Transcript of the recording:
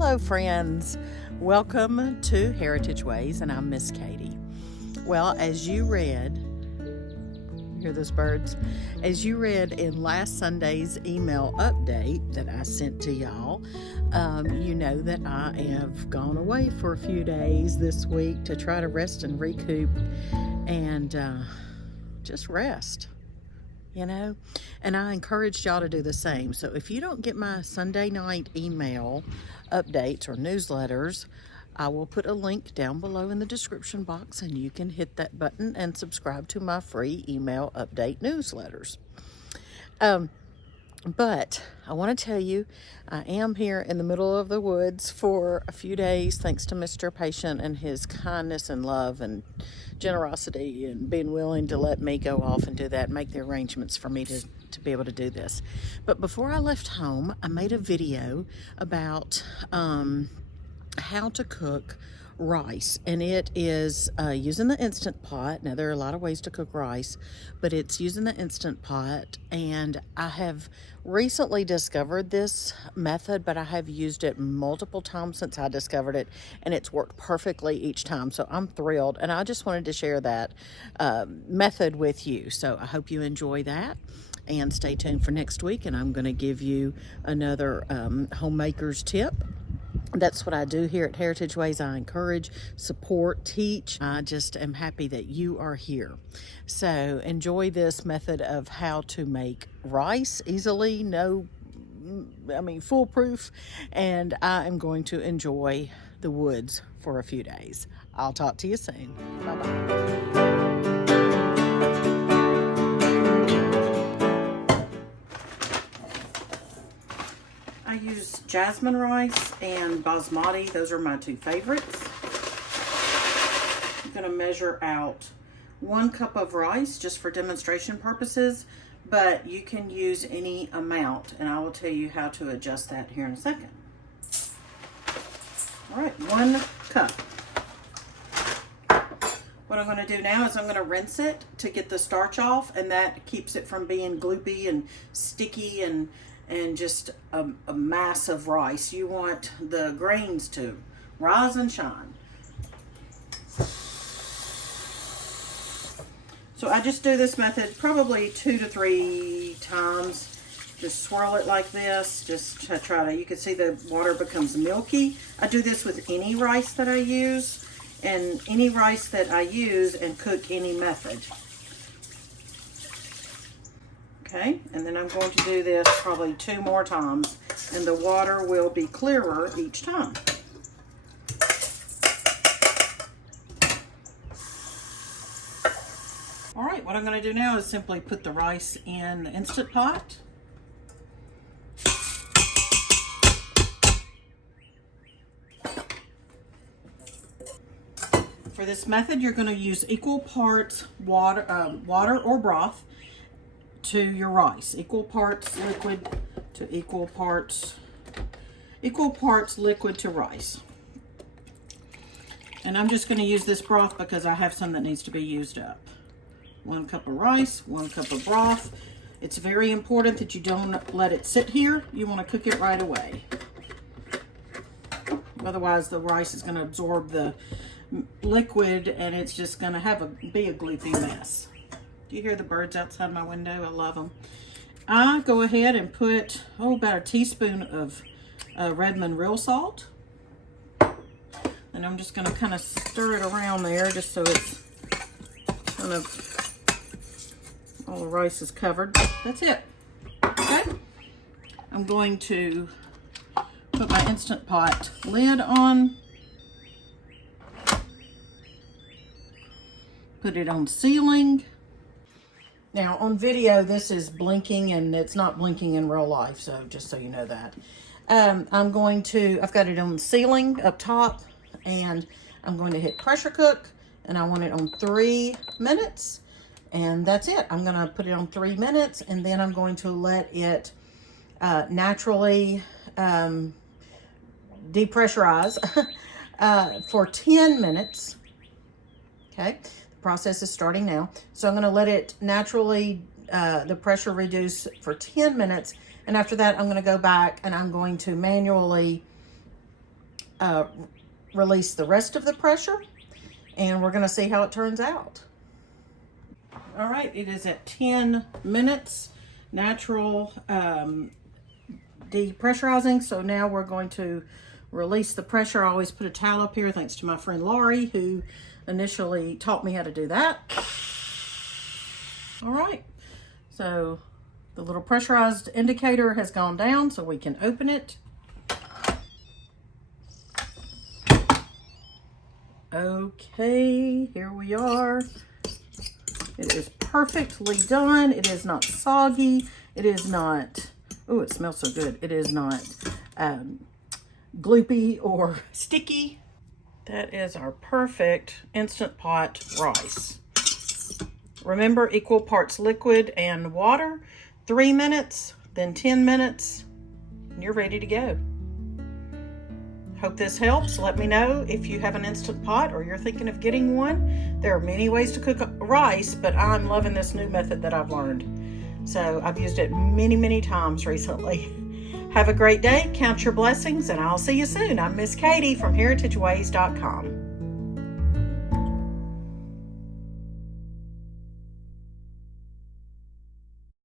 Hello friends, welcome to Heritage Ways, and I'm Miss Katie. Well, as you read, hear those birds? As you read in last Sunday's email update that I sent to y'all, you know that I have gone away for a few days this week to try to rest and recoup and just rest. And I encouraged y'all to do the same. So if you don't get my Sunday night email updates or newsletters, I will put a link down below in the description box, and you can hit that button and subscribe to my free email update newsletters. But I want to tell you, I am here in the middle of the woods for a few days, thanks to Mr. Patient and his kindness and love and generosity and being willing to let me go off and do that, make the arrangements for me to be able to do this. But before I left home, I made a video about how to cook rice, and it is using the Instant Pot. Now there are a lot of ways to cook rice, but it's using the Instant Pot, and I have recently discovered this method, but I have used it multiple times since I discovered it, and it's worked perfectly each time, so I'm thrilled, and I just wanted to share that method with you. So I hope you enjoy that, and stay tuned for next week, and I'm going to give you another homemaker's tip. That's what I do here at Heritage Ways. I encourage, support, teach. I just am happy that you are here. So enjoy this method of how to make rice easily, foolproof, and I am going to enjoy the woods for a few days. I'll talk to you soon. Bye-bye. I use jasmine rice and basmati. Those are my two favorites. I'm going to measure out 1 cup of rice just for demonstration purposes, but you can use any amount, and I will tell you how to adjust that here in a second. All right, 1 cup. What I'm going to do now is I'm going to rinse it to get the starch off, and that keeps it from being gloopy and sticky and just a mass of rice. You want the grains to rise and shine. So I just do this method probably 2 to 3 times. Just swirl it like this, just to try to, you can see the water becomes milky. I do this with any rice that I use, and any rice that I use and cook any method. Okay, and then I'm going to do this probably 2 more times, and the water will be clearer each time. All right, what I'm going to do now is simply put the rice in the Instant Pot. For this method, you're going to use equal parts water or broth to your rice. Equal parts liquid to equal parts liquid to rice. And I'm just going to use this broth because I have some that needs to be used up. 1 cup of rice, 1 cup of broth. It's very important that you don't let it sit here. You want to cook it right away. Otherwise the rice is going to absorb the liquid, and it's just going to be a gloopy mess. Do you hear the birds outside my window? I love them. I go ahead and put, about a teaspoon of Redmond real salt. And I'm just going to kind of stir it around there just so it's kind of, all the rice is covered. That's it. Okay. I'm going to put my Instant Pot lid on. Put it on ceiling. Now on video this is blinking, and it's not blinking in real life, so just so you know that. I've got it on the ceiling up top, and I'm going to hit pressure cook, and I want it on 3 minutes, and that's it. I'm going to put it on 3 minutes, and then I'm going to let it naturally depressurize for 10 minutes. Okay. Process is starting now. So I'm going to let it naturally, the pressure reduce for 10 minutes. And after that, I'm going to go back and I'm going to manually release the rest of the pressure, and we're going to see how it turns out. All right, it is at 10 minutes, natural depressurizing. So now we're going to release the pressure. I always put a towel up here thanks to my friend Laurie, who initially taught me how to do that. All right, so the little pressurized indicator has gone down, so we can open it. Okay, here we are. It is perfectly done. It is not soggy. It is not, oh, it smells so good. It is not gloopy or sticky. That is our perfect Instant Pot rice. Remember, equal parts liquid and water. 3 minutes, then 10 minutes, and you're ready to go. Hope this helps. Let me know if you have an Instant Pot or you're thinking of getting one. There are many ways to cook rice, but I'm loving this new method that I've learned. So I've used it many, many times recently. Have a great day. Count your blessings, and I'll see you soon. I'm Miss Katie from heritageways.com.